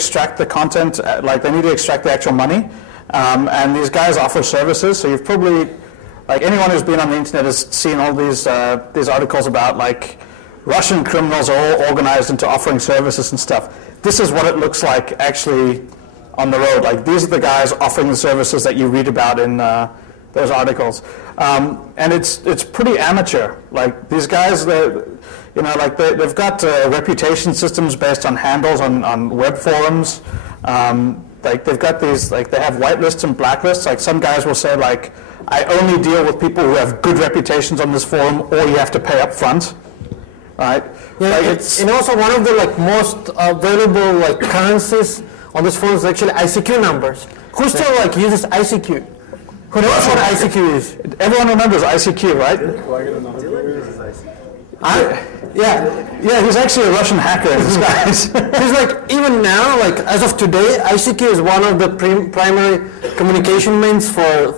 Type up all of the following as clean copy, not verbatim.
extract the content, like they need to extract the actual money, and these guys offer services. So you've probably, like anyone who's been on the internet has seen all these articles about like Russian criminals are all organized into offering services and stuff. This is what it looks like actually on the road. Like these are the guys offering the services that you read about in those articles, and it's pretty amateur. Like these guys, they've got reputation systems based on handles on web forums. Like they've got these, like they have whitelists and blacklists. Like some guys will say like, I only deal with people who have good reputations on this forum, or you have to pay up front. Right? Yeah, like and also one of the like most valuable like currencies on this forum is actually ICQ numbers. Who still like uses ICQ? Who knows what ICQ is? Everyone remembers ICQ, right? Yeah, he's actually a Russian hacker in disguise. He's like, even now, like as of today, ICQ is one of the primary communication means for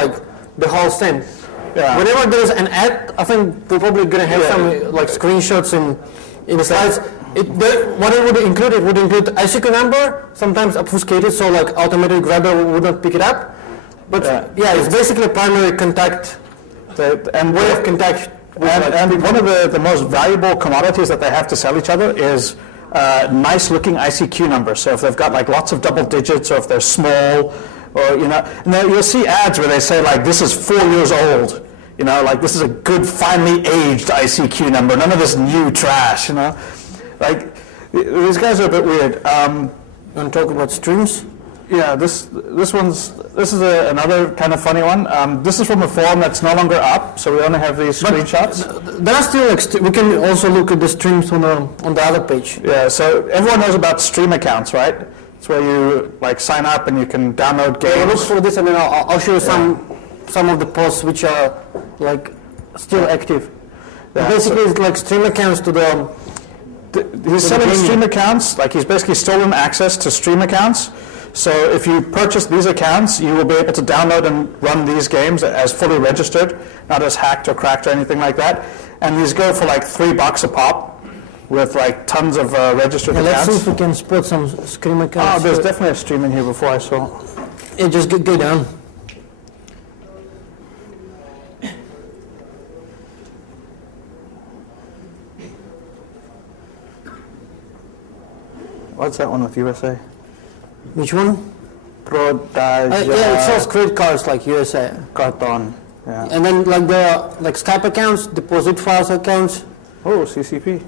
like the whole thing. Yeah. Whenever there's an ad, I think we're probably gonna have some like screenshots in the slides. What it would include ICQ number, sometimes obfuscated, so like automatic grabber would not pick it up. But it's basically primary contact and way of contact. And one of the most valuable commodities that they have to sell each other is nice looking ICQ numbers. So if they've got like lots of double digits, or if they're small, or you'll see ads where they say like this is 4 years old. Like this is a good finely aged ICQ number. None of this new trash. Like these guys are a bit weird. You want to talk about streams? Yeah, this is another kind of funny one. This is from a forum that's no longer up, so we only have these screenshots. There are still we can also look at the streams on the other page. Yeah, so everyone knows about stream accounts, right? It's where you like sign up and you can download games. Yeah, look for this, and then I'll show you some of the posts which are like still active. Yeah, basically, it's like stream accounts to the. He's selling stream accounts. Like he's basically stolen access to stream accounts. So if you purchase these accounts, you will be able to download and run these games as fully registered, not as hacked or cracked or anything like that. And these go for like $3 a pop, with like tons of registered accounts. Let's see if we can spot some stream accounts. Oh, there's definitely a stream in here before I saw. Yeah, just go down. What's that one with USA? Which one? Yeah, it sells credit cards like USA. Carton. Yeah. And then like the Skype accounts, deposit files accounts. Oh, CCP.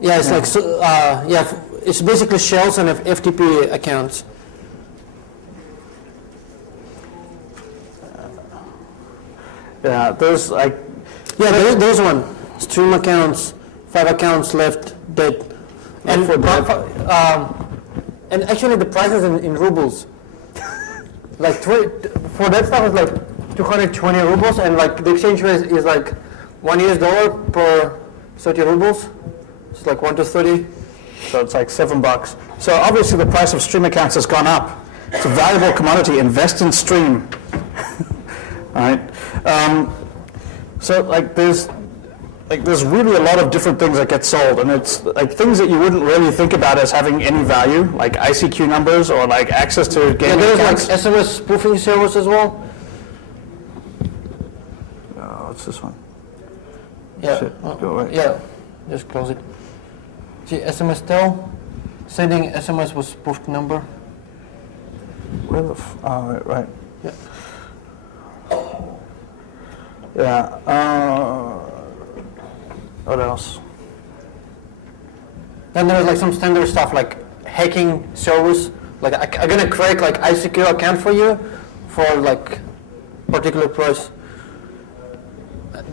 Yeah, it's it's basically shells and FTP accounts. Yeah, there's like. Yeah, there's one. Stream accounts, 5 accounts left dead. And and actually the prices in rubles. Like for that stuff is like 220 rubles, and like the exchange rate is like $1 US per 30 rubles. It's like 1 to 30. So it's like $7. So obviously the price of stream accounts has gone up. It's a valuable commodity. Invest in stream. All right. So like there's really a lot of different things that get sold, and it's like things that you wouldn't really think about as having any value, like ICQ numbers or like access to gaming accounts. There's like SMS spoofing service as well. Oh, what's this one? Yeah. Shit, go away. Yeah. Just close it. See, SMS tell, sending SMS with spoofed number. Where the right. Yeah. Yeah. What else? Then there's like some standard stuff like hacking service. Like I'm gonna create like ICQ account for you for like particular price.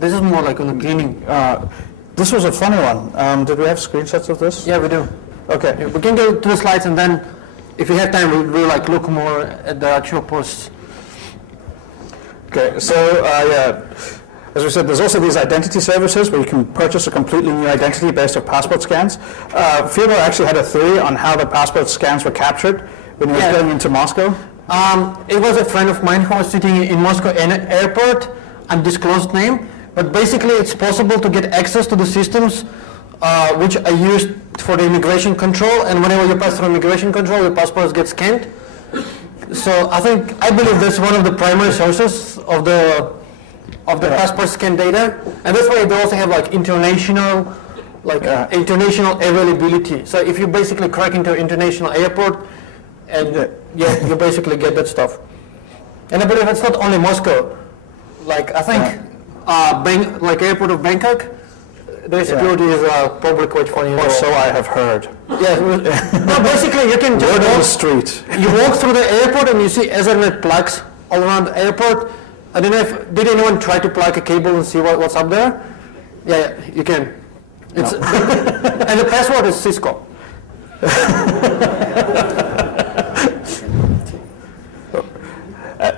This is more like on the cleaning. This was a funny one. Did we have screenshots of this? Yeah, we do. Okay. Yeah, we can go to the slides, and then if we have time, we'll like look more at the actual posts. Okay, so as we said, there's also these identity services where you can purchase a completely new identity based on passport scans. Fyodor actually had a theory on how the passport scans were captured when he was going into Moscow. It was a friend of mine who was sitting in Moscow airport, undisclosed name, but basically it's possible to get access to the systems which are used for the immigration control, and whenever you pass through immigration control, your passports get scanned. So I believe that's one of the primary sources of the passport scan data, and that's why they also have like international availability. So if you basically crack into an international airport, and you basically get that stuff. And I believe it's not only Moscow. Like I think, like airport of Bangkok, their security is probably quite funny. Or so I have heard. Yeah. No, basically you can just walk walk the street. You walk through the airport and you see Ethernet plugs all around the airport. I don't know if did anyone try to plug a cable and see what's up there? Yeah, you can. It's and the password is Cisco.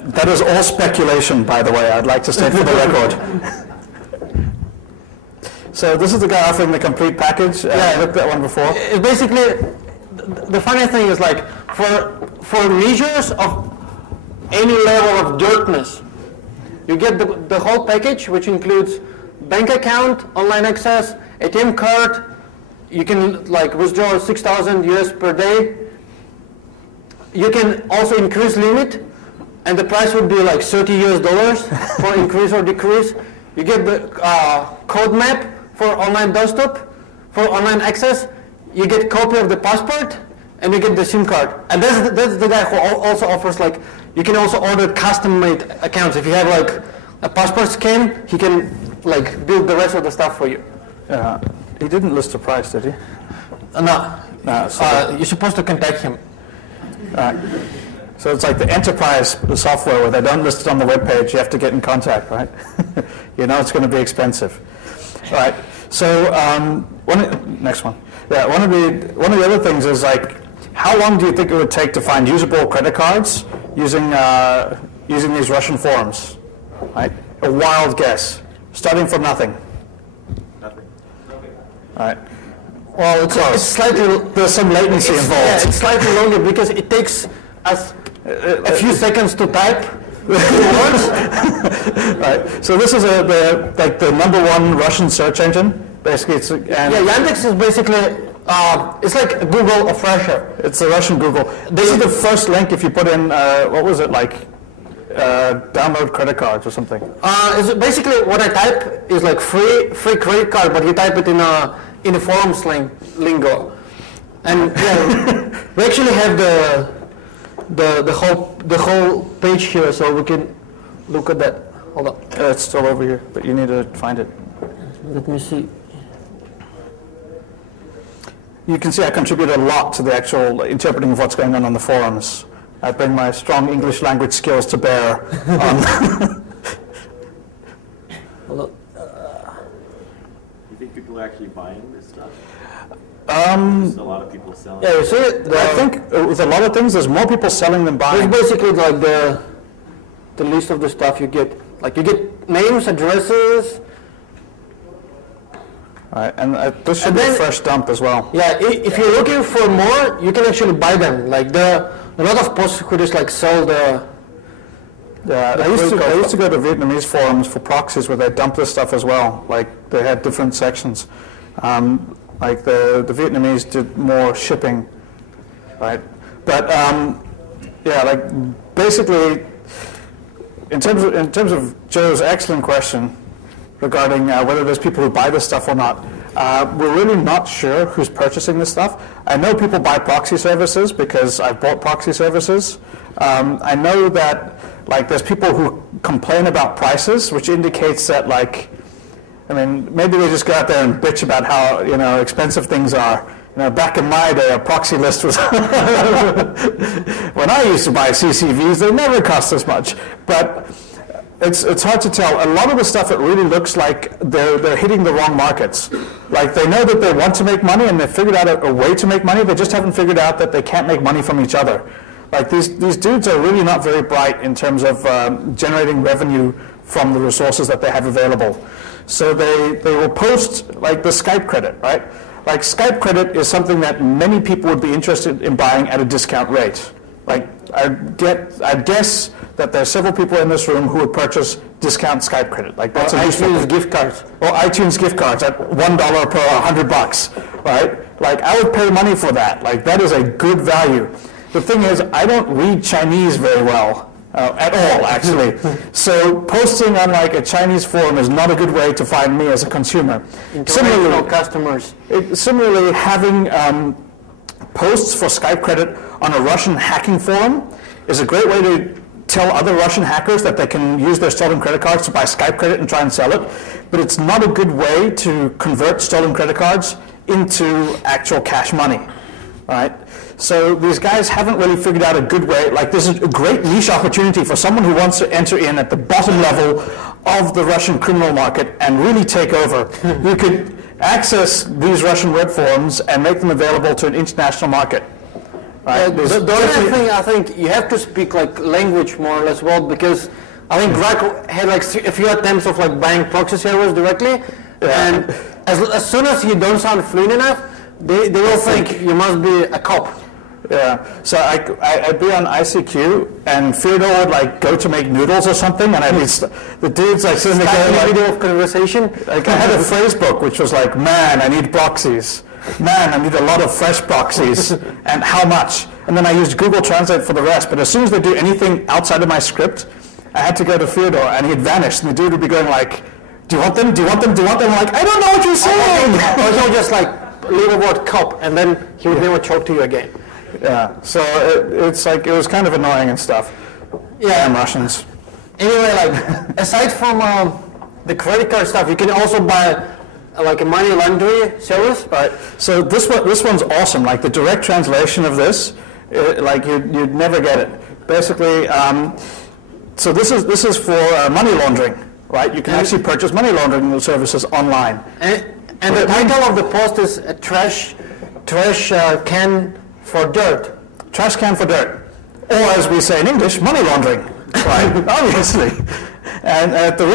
That is all speculation, by the way. I'd like to state for the record. So this is the guy offering the complete package. I looked at that one before. It's basically, the funny thing is like for measures of any level of dirtness, you get the whole package, which includes bank account, online access, ATM card. You can like withdraw 6,000 US per day. You can also increase limit, and the price would be like $30 US for increase or decrease. You get the code map for online desktop, for online access. You get copy of the passport, and you get the SIM card. And that's the guy who also offers like, you can also order custom-made accounts. If you have like a passport scan, he can like build the rest of the stuff for you. Yeah, he didn't list the price, did he? No. You're supposed to contact him. So it's like the enterprise software where they don't list it on the web page. You have to get in contact, right? You know it's going to be expensive. All right. So next one. Yeah. One of the other things is like, how long do you think it would take to find usable credit cards using these Russian forums? Right. A wild guess, starting from nothing. Nothing. All right. Well, it's slightly, there's some latency involved. Yeah, it's slightly longer because it takes us a few seconds to type words. Right. So this is the #1 Russian search engine. Basically, Yandex is basically it's like Google of Russia. It's the Russian Google. This is the first link if you put in what was it like? Download credit cards or something. It's basically what I type is like free credit card, but you type it in a forum lingo, and we actually have the whole page here, so we can look at that. Hold on. It's still over here, but you need to find it. Let me see. You can see I contribute a lot to the actual interpreting of what's going on the forums. I bring my strong English language skills to bear on. Hold on. You think people are actually buying this stuff? There's a lot of people selling. Yeah, you see it? I think with a lot of things, there's more people selling than buying. It's basically like the list of the stuff you get. Like you get names, addresses. All right, and this should be a fresh dump as well. Yeah, if you're looking for more, you can actually buy them. Like a lot of posts who just like sell the. Yeah, I used to go to Vietnamese forums for proxies where they dump this stuff as well. Like they had different sections. Like the Vietnamese did more shipping, right? But yeah, like basically, in terms of Joe's excellent question regarding whether there's people who buy this stuff or not, we're really not sure who's purchasing this stuff. I know people buy proxy services because I've bought proxy services. I know that like there's people who complain about prices, which indicates that like, I mean, maybe they just go out there and bitch about how expensive things are. Back in my day, a proxy list was when I used to buy CCVs, they never cost this much. But it's hard to tell. A lot of the stuff, it really looks like they're hitting the wrong markets. Like they know that they want to make money and they've figured out a way to make money. They just haven't figured out that they can't make money from each other. Like these dudes are really not very bright in terms of generating revenue from the resources that they have available. So they will post like the Skype credit, right? Like Skype credit is something that many people would be interested in buying at a discount rate, Like, I'd guess that there's several people in this room who would purchase discount Skype credit. Like, that's a iTunes gift cards. Or iTunes gift cards at $1 per $100, right? Like, I would pay money for that. Like, that is a good value. The thing is, I don't read Chinese very well. At all, actually. So posting on like a Chinese forum is not a good way to find me as a consumer. Similarly, customers. Similarly, having posts for Skype credit on a Russian hacking forum is a great way to tell other Russian hackers that they can use their stolen credit cards to buy Skype credit and try and sell it. But it's not a good way to convert stolen credit cards into actual cash money, right? So these guys haven't really figured out a good way. Like, this is a great niche opportunity for someone who wants to enter in at the bottom level of the Russian criminal market and really take over. You could access these Russian web forums and make them available to an international market. Right? The other thing, I think you have to speak like language more or less well, because I think Grugq had like a few attempts of like buying proxy servers directly, and as soon as you don't sound fluent enough, they will think you must be a cop. Yeah, so I'd be on ICQ, and Fyodor would like go to make noodles or something, and the dude's like sitting there like, video of conversation. Like, I had a phrase book which was like, man, I need proxies. Man, I need a lot of fresh proxies, and how much? And then I used Google Translate for the rest, but as soon as they do anything outside of my script, I had to go to Fyodor, and he'd vanish, and the dude would be going like, do you want them? Do you want them? Do you want them? I'm like, I don't know what you're saying! Or he'll just like leave a word cop, and then he would never talk to you again. Yeah, so it's like, it was kind of annoying and stuff. Yeah, and Russians. Anyway, like, aside from the credit card stuff, you can also buy like a money laundry service. Right. So this one's awesome. Like, the direct translation of this, like you'd never get it. Basically, so this is for money laundering, right? You can actually purchase money laundering services online. And the title of the post is a trash can for dirt. Trash can for dirt. Or as we say in English, money laundering. Right, obviously. And the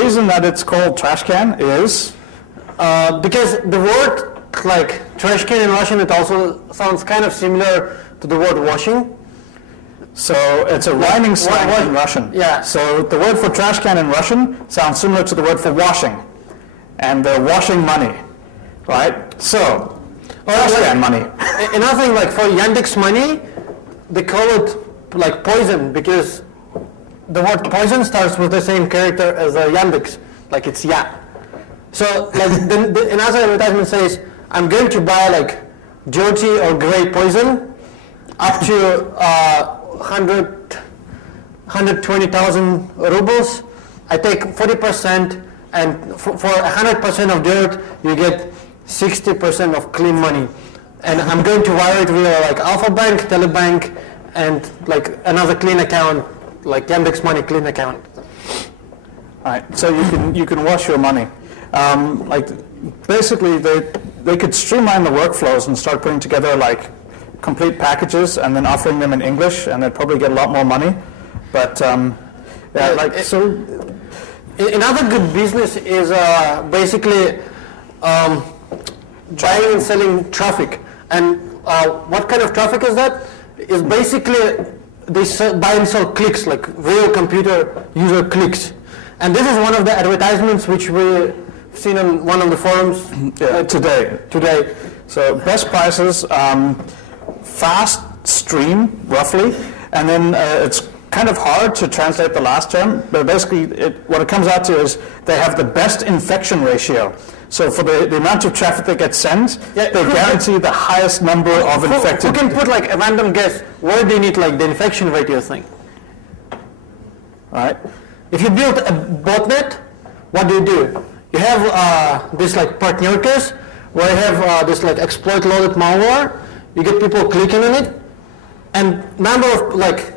reason that it's called trash can is because the word like trash can in Russian, it also sounds kind of similar to the word washing. So it's a rhyming slang in Russian. Yeah. So the word for trash can in Russian sounds similar to the word for washing. And they're washing money. Right? So trash can money. Another thing, like for Yandex money, they call it like poison because the word poison starts with the same character as Yandex, like it's ya. So like another advertisement says, I'm going to buy like dirty or gray poison up to 120,000 rubles. I take 40%, and for 100% of dirt, you get 60% of clean money. And I'm going to wire it via like Alpha Bank, Telebank, and like another clean account, like Yandex Money clean account. All right, so you can wash your money. Like, basically, they could streamline the workflows and start putting together like complete packages and then offering them in English, and they'd probably get a lot more money. But another good business is basically buying and selling traffic. And what kind of traffic is that? Is basically they buy and sell clicks, like real computer user clicks. And this is one of the advertisements which we've seen on one of the forums today. So best prices, fast stream roughly, and then it's kind of hard to translate the last term, but basically what it comes out to is they have the best infection ratio. So for the amount of traffic that gets sent, they guarantee the highest number of infected. Who can put like a random guess where do you need like the infection ratio thing? All right. If you build a botnet, what do? You have this like partnerkes where you have this like exploit loaded malware. You get people clicking on it, and number of like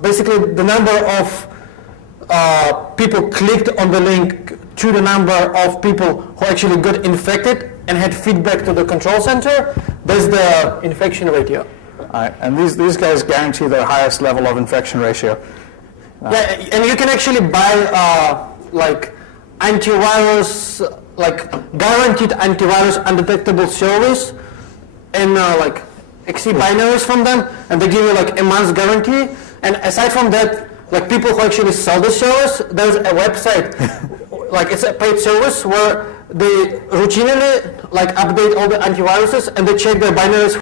basically the number of people clicked on the link to the number of people who actually got infected and had feedback to the control center. That's the infection ratio. All right, and these guys guarantee the highest level of infection ratio. Yeah, and you can actually buy like antivirus, like guaranteed antivirus undetectable service, and like .exe binaries from them, and they give you like a month's guarantee. And aside from that, like people who actually sell the service, there's a website, like it's a paid service where they routinely like update all the antiviruses and they check their binaries